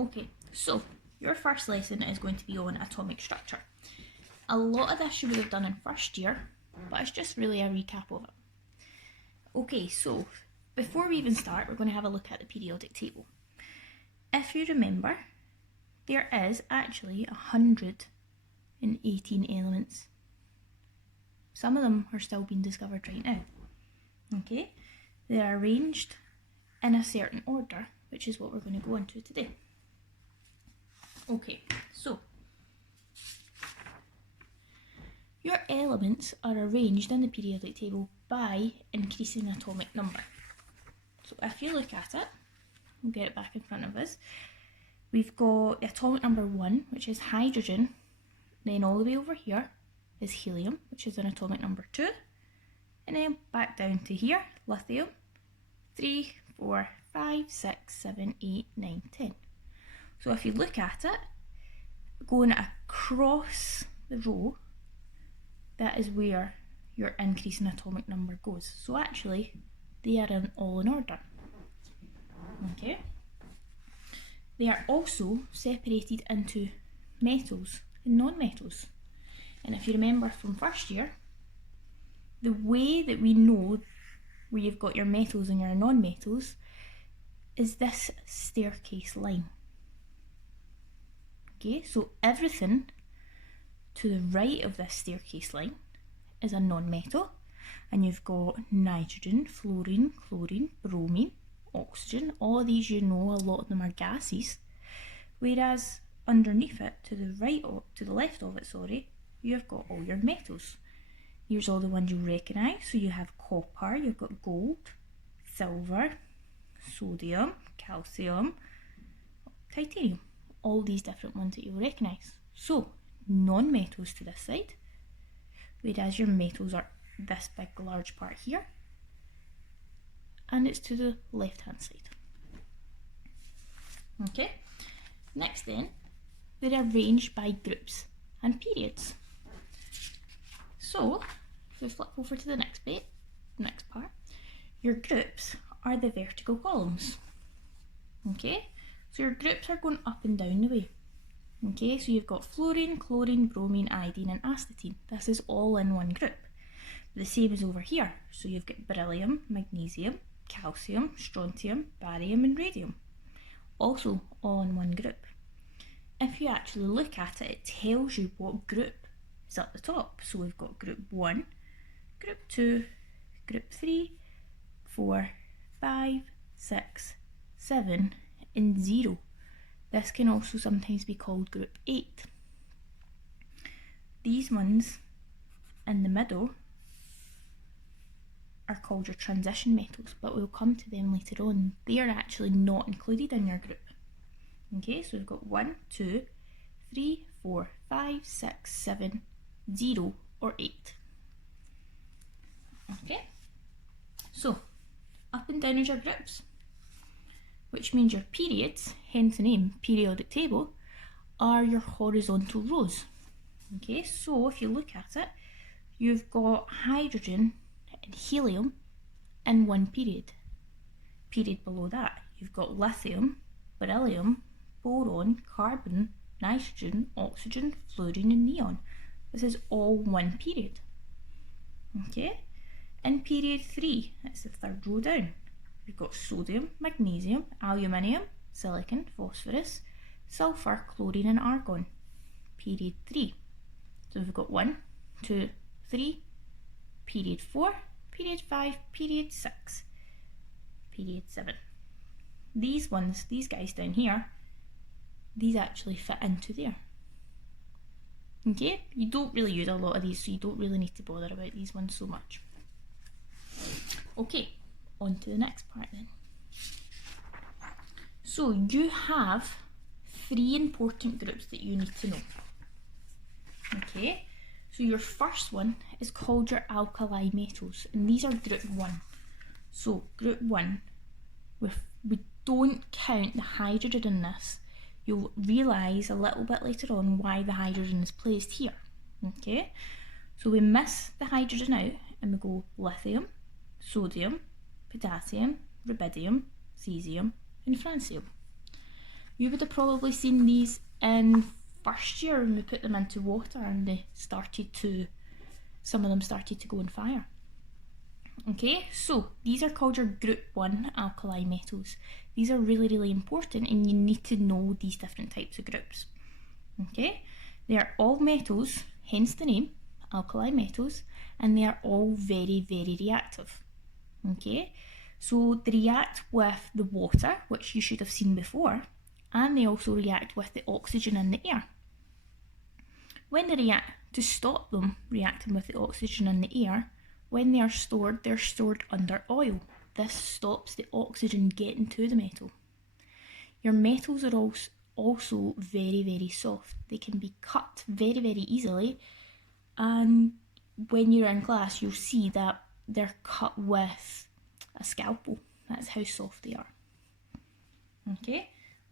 Okay, so your first lesson is going to be on atomic structure. A lot of this you would have done in first year, but it's just really a recap of it. Okay, so before we even start, we're going to have a look at the periodic table. If you remember, there is actually 118 elements. Some of them are still being discovered right now. Okay, they're arranged in a certain order, which is what we're going to go into today. Okay, so your elements are arranged in the periodic table by increasing atomic number. So if you look at it, we'll get it back in front of us. We've got the atomic number 1, which is hydrogen. Then all the way over here is helium, which is an atomic number 2. And then back down to here, lithium, 3, 4, 5, 6, 7, 8, 9, 10. So if you look at it, going across the row, that is where your increase in atomic number goes. So actually, they are all in order. Okay. They are also separated into metals and non-metals. And if you remember from first year, the way that we know where you've got your metals and your non-metals is this staircase line. Okay, so everything to the right of this staircase line is a non-metal, and you've got nitrogen, fluorine, chlorine, bromine, oxygen. All of these, you know, a lot of them are gases, whereas underneath it, to the left of it, you've got all your metals. Here's all the ones you recognise. So you have copper, you've got gold, silver, sodium, calcium, titanium. All these different ones that you'll recognise. So non-metals to this side, whereas your metals are this big large part here, and it's to the left hand side. Okay, next then, they're arranged by groups and periods. So if we flip over to the next part, your groups are the vertical columns. Okay, so your groups are going up and down the way. Okay, so you've got fluorine, chlorine, bromine, iodine and astatine. This is all in one group. The same as over here. So you've got beryllium, magnesium, calcium, strontium, barium and radium. Also all in one group. If you actually look at it, it tells you what group is at the top. So we've got group 1, group 2, group 3, 4, 5, 6, 7 and 0. This can also sometimes be called group 8. These ones in the middle are called your transition metals, but we'll come to them later on. They are actually not included in your group. Okay, so we've got 1, 2, 3, 4, 5, 6, 7, 0 or 8. Okay, so up and down is your groups, which means your periods, hence the name periodic table, are your horizontal rows. Okay, so if you look at it, you've got hydrogen and helium in one period. Period below that, you've got lithium, beryllium, boron, carbon, nitrogen, oxygen, fluorine and neon. This is all one period. Okay, in period 3, that's the third row down. We've got sodium, magnesium, aluminium, silicon, phosphorus, sulfur, chlorine and argon. Period 3. So we've got 1, 2, 3, period 4, period 5, period 6, period 7. These guys down here, these actually fit into there. Okay, you don't really use a lot of these, so you don't really need to bother about these ones so much. Okay, on to the next part then. So you have 3 important groups that you need to know. Okay, so your first one is called your alkali metals, and these are group 1. So group 1, we don't count the hydrogen in this. You'll realise a little bit later on why the hydrogen is placed here. Okay, so we miss the hydrogen out and we go lithium, sodium, potassium, rubidium, cesium and francium. You would have probably seen these in first year when we put them into water and some of them started to go on fire. Okay, so these are called your group 1 alkali metals. These are really, really important, and you need to know these different types of groups. Okay, they are all metals, hence the name, alkali metals, and they are all very, very reactive. Okay, so they react with the water, which you should have seen before, and they also react with the oxygen in the air. When they react, to stop them reacting with the oxygen in the air, when they are stored, they're stored under oil. This stops the oxygen getting to the metal. Your metals are also very, very soft. They can be cut very, very easily, and when you're in class, you'll see that they're cut with a scalpel. That's how soft they are. Okay,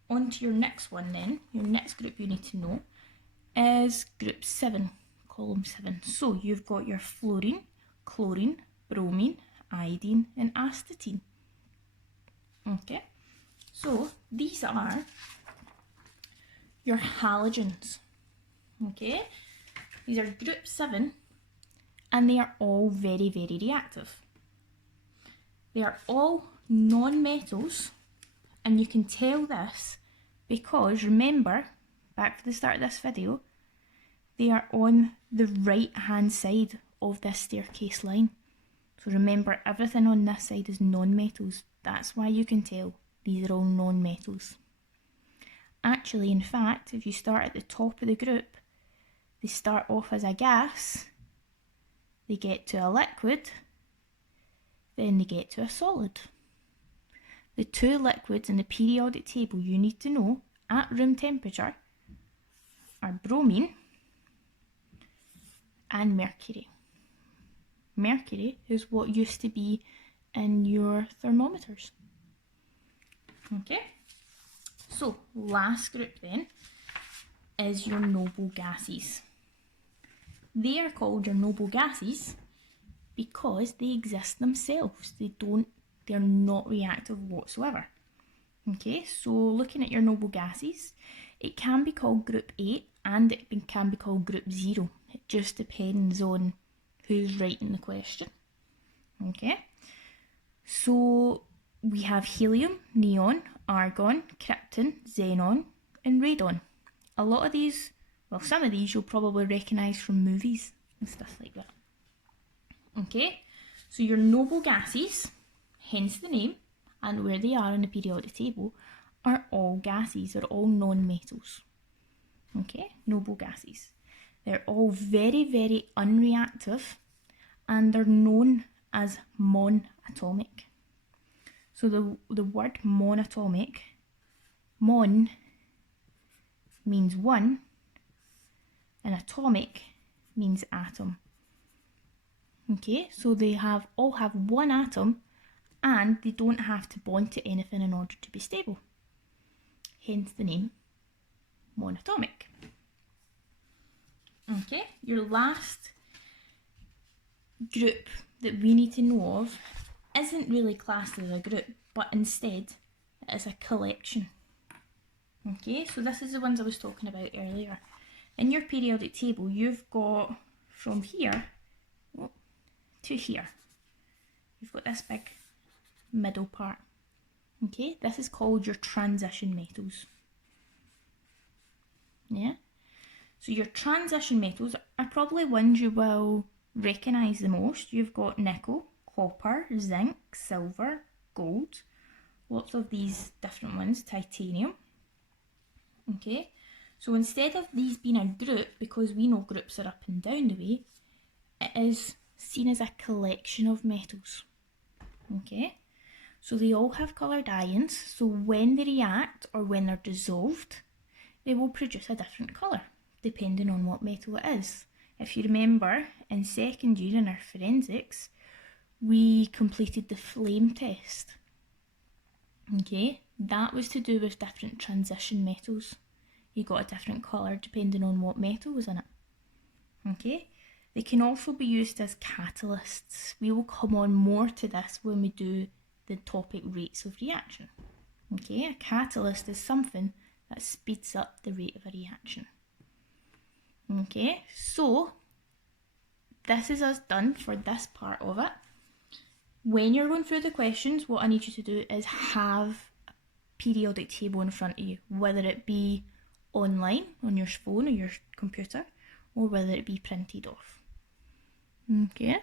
on to your next one then. Your next group you need to know is group 7, column 7. So you've got your fluorine, chlorine, bromine, iodine and astatine. Okay, so these are your halogens. Okay, these are group 7 and they are all very, very reactive. They are all non-metals, and you can tell this because, remember, back to the start of this video, they are on the right hand side of this staircase line. So remember, everything on this side is non-metals. That's why you can tell these are all non-metals. Actually, in fact, if you start at the top of the group, they start off as a gas, they get to a liquid, then they get to a solid. The two liquids in the periodic table you need to know at room temperature are bromine and mercury. Mercury is what used to be in your thermometers. Okay, so last group then is your noble gases. They are called your noble gases because they exist themselves. They're not reactive whatsoever. Okay, so looking at your noble gases, it can be called group 8 and it can be called group 0. It just depends on who's writing the question. Okay, so we have helium, neon, argon, krypton, xenon and radon. A lot of these, well, some of these you'll probably recognise from movies and stuff like that. Okay, so your noble gases, hence the name, and where they are in the periodic table, are all gases, they're all non-metals. Okay, noble gases. They're all very, very unreactive and they're known as monatomic. So the word monatomic, mon means one and atomic means atom. Okay, so they all have one atom and they don't have to bond to anything in order to be stable. Hence the name monatomic. Okay, your last group that we need to know of isn't really classed as a group, but instead it is a collection. Okay, so this is the ones I was talking about earlier. In your periodic table, you've got from here to here. You've got this big middle part. Okay, this is called your transition metals. Yeah, so your transition metals are probably ones you will recognise the most. You've got nickel, copper, zinc, silver, gold, lots of these different ones, titanium. Okay, so instead of these being a group, because we know groups are up and down the way, it is seen as a collection of metals. Okay, so they all have coloured ions, so when they react or when they're dissolved, they will produce a different colour depending on what metal it is. If you remember, in second year in our forensics, we completed the flame test. Okay, that was to do with different transition metals. You got a different colour depending on what metal was in it. Okay, they can also be used as catalysts. We will come on more to this when we do the topic rates of reaction. Okay, a catalyst is something That speeds up the rate of a reaction. Okay, so this is us done for this part of it. When you're going through the questions, what I need you to do is have a periodic table in front of you, whether it be online on your phone or your computer, or whether it be printed off. Okay.